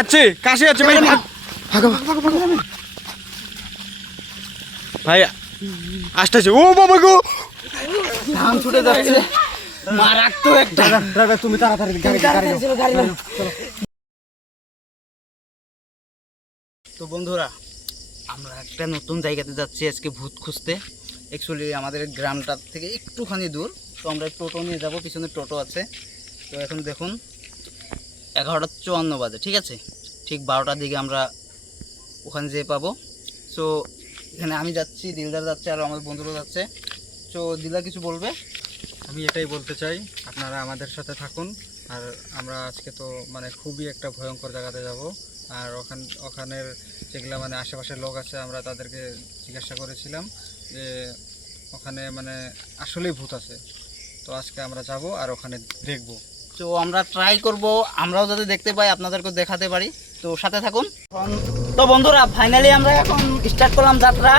আছে কাছে আছে ভাই, ভাগো ভাগো ভাগো ভাই, আসতেছে। ও বাবা গো, ধান ছুটে যাচ্ছে, মারাত্মক একটা। ড্রাইভার তুমি তাড়াতাড়ি গাড়ি নাও। তো বন্ধুরা, আমরা একটা নতুন জায়গাতে যাচ্ছি আজকে ভূত খুঁজতে। অ্যাকচুয়ালি আমাদের গ্রামটার থেকে একটুখানি দূর, তো আমরা টোটো নিয়ে যাব, পিছনে টোটো আছে। তো এখন দেখুন 11:54 বাজে, ঠিক আছে? ঠিক 12টার দিকে আমরা ওখানে যেয়ে পাবো। সো এখানে আমি যাচ্ছি, দিলদার যাচ্ছে, আর আমার বন্ধুরা যাচ্ছে। তো দিলদার কিছু বলবে? আমি এটাই বলতে চাই, আপনারা আমাদের সাথে থাকুন। আর আমরা আজকে তো মানে খুবই একটা ভয়ঙ্কর জায়গাতে যাব। আর ওখানের যেগুলো মানে আশেপাশের লোক আছে, আমরা তাদেরকে জিজ্ঞাসা করেছিলাম যে ওখানে মানে আসলেই ভূত আছে। তো আজকে আমরা যাব আর ওখানে দেখব। তো আমরা ট্রাই করব আমরাও যাতে দেখতে পাই, আপনাদেরকে দেখাতে পারি। তো সাথে থাকুন। তো বন্ধুরা, ফাইনালি আমরা এখন স্টার্ট করলাম যাত্রা।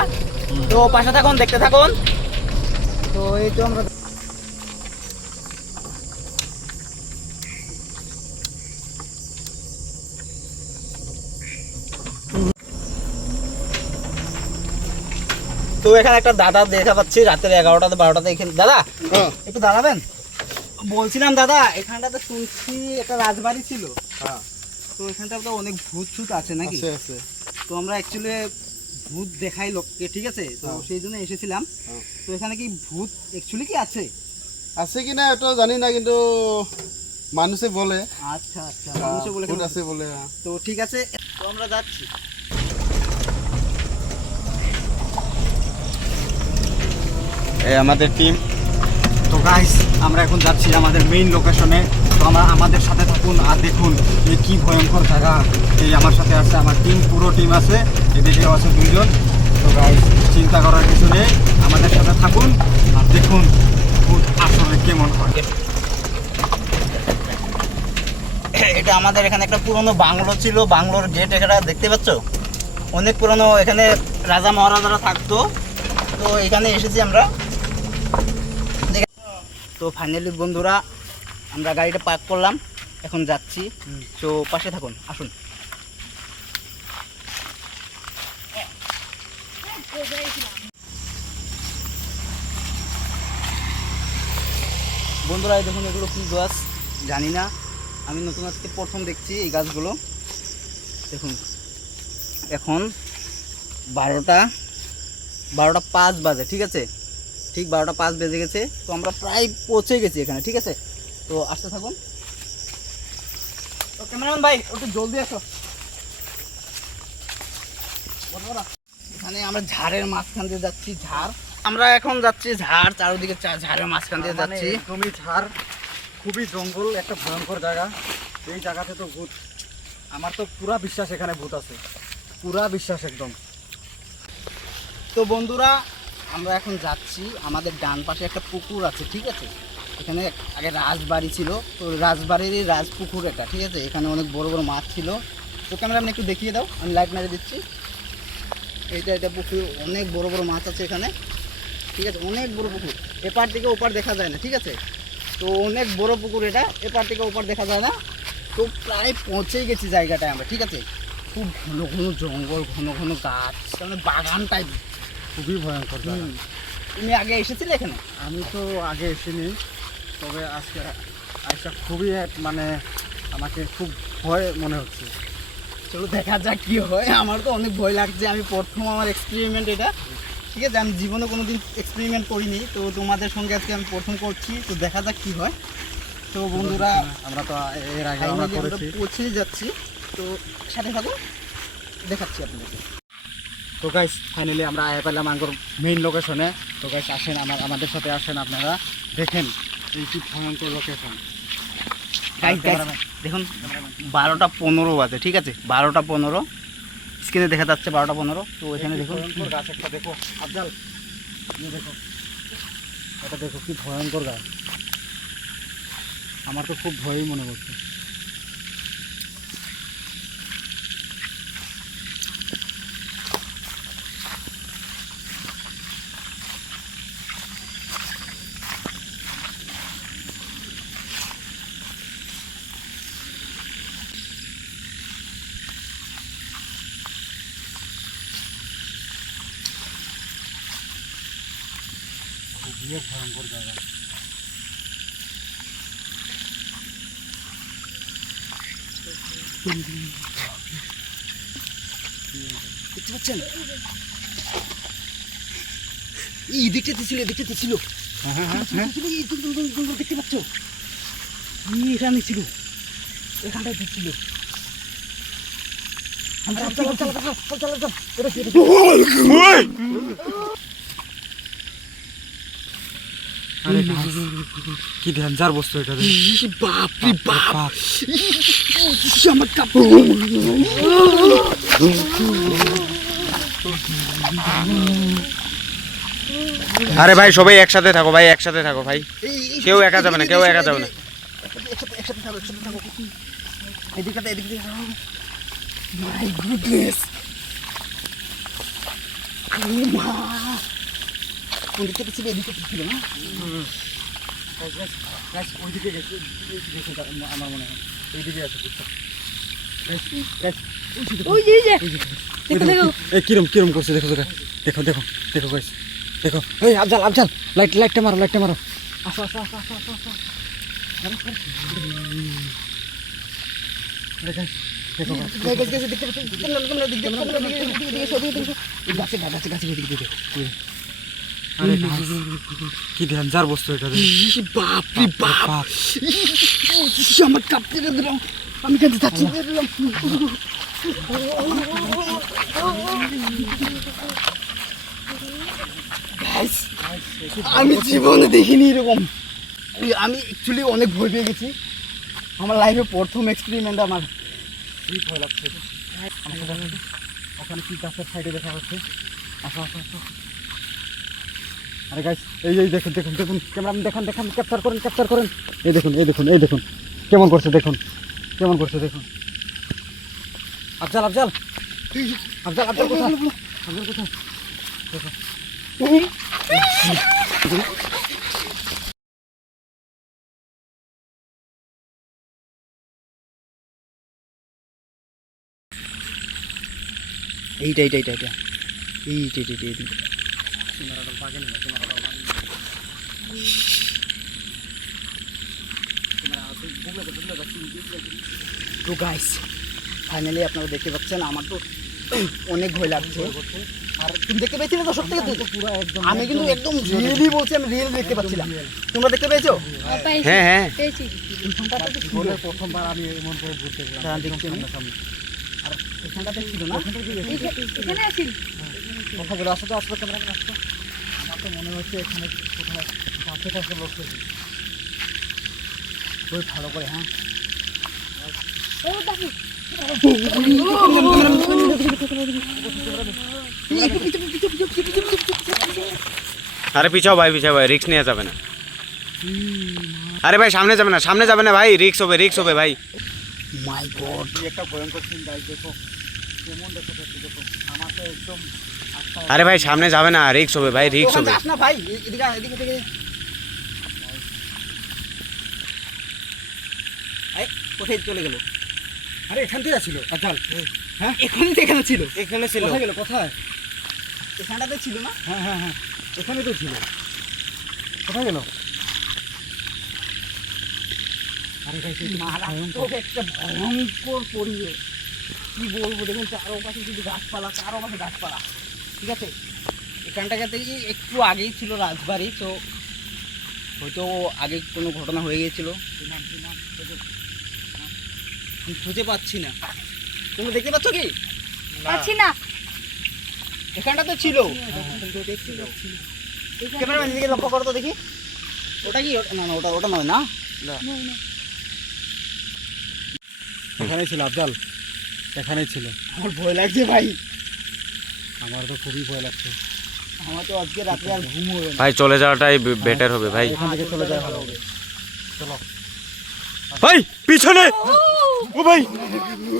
তো পাশে থাকুন, দেখতে থাকুন। তো এই তো আমরা তো এখানে একটা দাদা দেখা পাচ্ছি রাতের 11টাতে 12টাতে। এখানে দাদা একটু দাঁড়াবেন। বলছিলাম দাদা, এখানটাতে শুনছি একটা রাজবাড়ি ছিল। হ্যাঁ, তো এখানটা তো অনেক ভূত ছুত আছে নাকি? আছে। তো আমরা অ্যাকচুয়ালি ভূত দেখাই লোককে, ঠিক আছে? তো সেই জন্য এসেছিলাম। তো এখানে কি ভূত অ্যাকচুয়ালি কি আছে? আছে কি না এটা জানি না, কিন্তু মানুষে বলে আচ্ছা আচ্ছা, মানুষে বলে ভূত আছে বলে। তো ঠিক আছে, তো আমরা যাচ্ছি। এই আমাদের টিম। তো গাইস, আমরা এখন যাচ্ছি আমাদের মেইন লোকেশনে। তো আমাদের সাথে থাকুন আর দেখুন যে কি ভয়ঙ্কর জায়গা। এই আমার সাথে আছে আমার টিম, পুরো টিম আছে, এদিকেও আছে 2জন। তো গাইস, চিন্তা করার কিছু নেই, আমাদের সাথে থাকুন আর দেখুন ভূত আসলে কেমন হয়। এটা আমাদের এখানে একটা পুরনো বাংলো ছিল, বাংলোর গেট এখানে দেখতে পাচ্ছ, অনেক পুরনো। এখানে রাজা মহারাজারা থাকতো। তো এখানে এসেছি আমরা। তো ফাইনালি বন্ধুরা, আমরা গাড়িটা পার্ক করলাম, এখন যাচ্ছি। তো পাশে থাকুন, আসুন। বন্ধুরা এই দেখুন, এগুলো কি গাছ জানি না, আমি নতুন আজকে প্রথম দেখছি এই গাছগুলো। দেখুন এখন 12টা 5 বাজে, ঠিক আছে? ঠিক 12টা 5 বেজে গেছে। তো আমরা প্রায় পৌঁছে গেছি এখানে, ঠিক আছে? তো আসতে থাকুন। তো ক্যামেরাম্যান ভাই, একটু জলদি আসো। এখানে আমরা ঝাড়ের মাঝখান দিয়ে যাচ্ছি, ঝাড়। আমরা এখন যাচ্ছি ঝাড়, চারদিকে ঝাড়ের মাঝখান দিয়ে যাচ্ছি। একদমই ঝাড়, খুবই জঙ্গল, একটা ভয়ঙ্কর জায়গা। এই জায়গাতে তো ভূত, আমার তো পুরা বিশ্বাস এখানে ভূত আছে, পুরা বিশ্বাস একদম। তো বন্ধুরা, আমরা এখন যাচ্ছি, আমাদের ডান পাশে একটা পুকুর আছে, ঠিক আছে? এখানে আগে রাজবাড়ি ছিল, তো রাজবাড়িরই রাজপুকুর এটা, ঠিক আছে? এখানে অনেক বড় বড় মাছ ছিল। তো ক্যামেরা আপনি একটু দেখিয়ে দাও, আমি লাইট মেরে দিচ্ছি। এটা পুকুর, অনেক বড় বড় মাছ আছে এখানে, ঠিক আছে? অনেক বড় পুকুর, এপার থেকে ওপার দেখা যায় না, ঠিক আছে? তো অনেক বড় পুকুর এটা, এপার থেকে ওপার দেখা যায় না। তো প্রায় পৌঁছেই গেছি জায়গাটায় আমরা, ঠিক আছে? খুব ঘন ঘন জঙ্গল, ঘন ঘন গাছ, মানে বাগান টাইপ, খুবই ভয়ঙ্কর জায়গা। তুমি আগে এসেছিলে এখানে? আমি তো আগে এসিনি, তবে আজকে আইসা খুবই মানে আমাকে খুব ভয় মনে হচ্ছে। চলো দেখা যাক কি হয়। আমার তো অনেক ভয় লাগছে, আমি প্রথম আমার এক্সপেরিমেন্ট এটা, ঠিক আছে? আমি জীবনে কোনো দিন এক্সপেরিমেন্ট করিনি, তো তোমাদের সঙ্গে আজকে আমি প্রথম করছি। তো দেখা যাক কি হয়। তো বন্ধুরা, আমরা তো এর আগে আমরা করেছি। পৌঁছে যাচ্ছি, তো সাথে থাকো, দেখাচ্ছি আপনাদেরকে। তো গাইস, ফাইনালি আমরা আয়া পেলাম আমার মেইন লোকেশনে। তো গাইস আসেন, আমাদের সাথে আসেন, আপনারা দেখেন এই কি ভয়ঙ্কর লোকেশন। দেখুন 12টা 15 বাজে, ঠিক আছে? 12টা 15 স্ক্রিনে দেখা যাচ্ছে, 12টা 15। তো এখানে দেখুন ভয়ঙ্কর গাছ একটা, দেখো আফজাল, দেখো এটা, দেখো কি ভয়ঙ্কর গাছ। আমার তো খুব ভয়ই মনে করছে। ভয়ঙ্কর জায়গা। দেখতে পাচ্ছেন? এই দেখতে ছিল দেখতে ছিল দেখতে পাচ্ছ? এখানে ছিল, এখানটায় ছিল। আরে কি ডেঞ্জার বস্তু এটা রে। বাপরে বাপ, আমার কাপড়। আরে ভাই সবাই একসাথে থাকো ভাই, একসাথে থাকো ভাই, কেউ একা যাবে না, কেউ একা যাবে না। একসাথে থাকো, একসাথে থাকো। এদিকে এদিকে। মাই গুডনেস, কোন দিকে ছিল? এদিকে ছিল না? ওইদিকে গেছে আমার মনে হয়, ওইদিকে আছে। কিরম কিরম করছে দেখো, দেখো দেখো দেখো গাইস, দেখো। এই আফজাল আফজাল, লাইটটা মারো, লাইটটা মারো। আসো আসো আসো আসো আসো আসো। আরে গাইস দেখো, আরে কি ডেঞ্জার বস্তু এটা রে। বাপরে বাপ, আমার কাপড় দিলাম, আমি কাছে যাচ্ছি। আমি জীবনে দেখিনি এরকম। আমি অ্যাকচুয়ালি অনেক ভয় পেয়ে গেছি। আমার লাইফে প্রথম এক্সপেরিমেন্ট আমার। কি ভয় লাগছে ওখানে, কি গাছের সাইডে দেখা যাচ্ছে। আসো আসো আসো। আরে গাইস এই দেখুন দেখুন দেখুন, ক্যামেরাম্যান দেখান দেখান, ক্যাপচার করেন। এই দেখুন এই দেখুন এই দেখুন কেমন করছে, দেখুন কেমন করছে, দেখুন। আফজাল আফজাল আফজাল আফজাল কোথায়? আফজাল কোথায়? দেখো এইটা তো গাইস, ফাইনালি আপনারা দেখতে পাচ্ছেন, আমার তো অনেক ভয় লাগছে। আর তুমি দেখতে পেয়েছিলে তো? সব থেকে পুরো একদম, আমি কিন্তু একদম রিয়েলি বলছি, আমি রিয়েল দেখতে পাচ্ছিলাম। তোমরা দেখতে পেয়েছো? হ্যাঁ হ্যাঁ, প্রথমবার আমি এমন করে ঘুরতে গেলাম, দেখছি আমি। আর এখানটাতে ছিল না? কথা বলে আসো তো, আসো ক্যামেরাম্যান আসো। আমার তো মনে হচ্ছে এখানে কোথাও কাছে কাছে বসতে ওই ভালো করে। হ্যাঁ আরে পিছাও ভাই, রিস্ক নেওয়া যাবে না। আরে ভাই সামনে যাবে না ভাই, রিস্ক হবে ভাই। মাই গড, একটা ভয়ঙ্কর সিন গাইস, দেখো কেমন দেখো, দেখো আমার তো একদম। আরে ভাই সামনে যাবে না, রিস্ক হবে ভাই, রিস্ক হবে। যাস না ভাই, এদিকে এদিকে থেকে। এই কোথায় চলে গেল? আরে এখান থেকে ছিল আফজাল। হ্যাঁ এখানে ছিল। এখানে ছিল। কোথায় গেল? কোথায়? এখানটাতে ছিল না? হ্যাঁ হ্যাঁ হ্যাঁ, এখানে তো ছিল। কোথায় গেল? আরে গাইস মারাত্মক একটা ভয়ঙ্কর পরিবেশ, কি বলবো। দেখুন চারোপাশে শুধু গাছপালা, ঠিক আছে। এখানটাকে থেকে একটু আগেই ছিল রাজবাড়ি, তো হয়তো আগে কোনো ঘটনা হয়ে গিয়েছিল, আমি খুঁজে পাচ্ছি না। তুমি দেখতে পাচ্ছ কি? পাচ্ছি না। এখানটাতে ছিল। ক্যামেরাম্যান দিকে লক্ষ্য করো তো দেখি। ওটা কি? না না, ওটা নয় না। এখানেই ছিল আফজাল, এখানেই ছিল। আমার ভয় লাগছে ভাই, আমার তো খুবই ভয় লাগছে। আমার তো আজকে রাতে আর ঘুম হবে না। ভাই চলে যাওয়াটাই বেটার হবে ভাই। এখান থেকে চলে যাওয়া ভালো হবে। চলো ভাই পিছনে, ও ভাই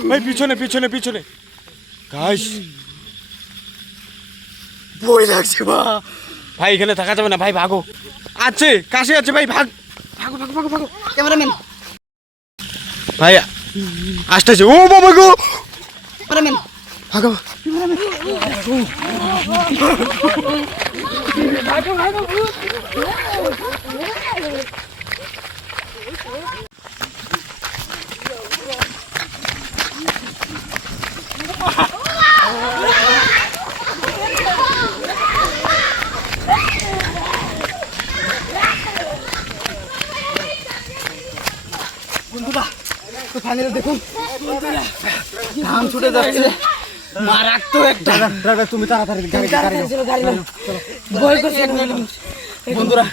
ভাই পিছনে গাইস, ভয় লাগছে বা। ভাই এখানে থাকা যাবে না ভাই, ভাগো। আছে কাছে আছে ভাই, ভাগো। ক্যামেরাম্যান, ভাই আসতেছে, ও বাবা গো, ক্যামেরাম্যান, ভাগো। বন্ধুরা তো ফাইনালি দেখুন ঘাম ছুটে যাচ্ছে মারাত্মক একটা ড্রাইভার তুমি তাড়াতাড়ি গাড়ি ভয় করছে বন্ধুরা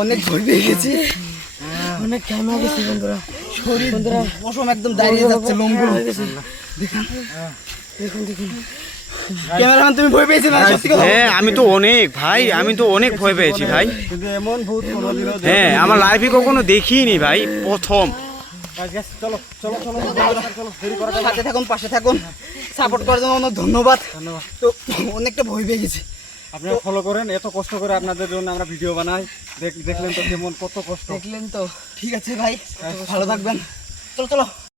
অনেক ভয় পেয়ে গেছি অনেক ঘামা গেছে বন্ধুরা শরীর বন্ধুরা পশম একদম দাঁড়িয়ে যাচ্ছে লোমগুলো হয়ে গেছে দেখুন ক্যামেরাম্যান তুমি ভয় পেয়েছিলে না সত্যি কথা হ্যাঁ আমি তো অনেক ভাই আমি তো অনেক ভয় পেয়েছি ভাই কিন্তু এমন ভূত কোনোদিনও হ্যাঁ আমার লাইফে কখনো দেখিনি ভাই প্রথম চলো চলো চলো চলো দেরি করা সাথে থাকুন পাশে থাকুন সাপোর্ট করার জন্য অনেক ধন্যবাদ তো অনেকটা ভয় পেয়ে গেছি আপনারা ফলো করেন এত কষ্ট করে আপনাদের জন্য আমরা ভিডিও বানাই দেখলেন তো কেমন কত কষ্ট দেখলেন তো ঠিক আছে ভাই ভালো থাকবেন চলো চলো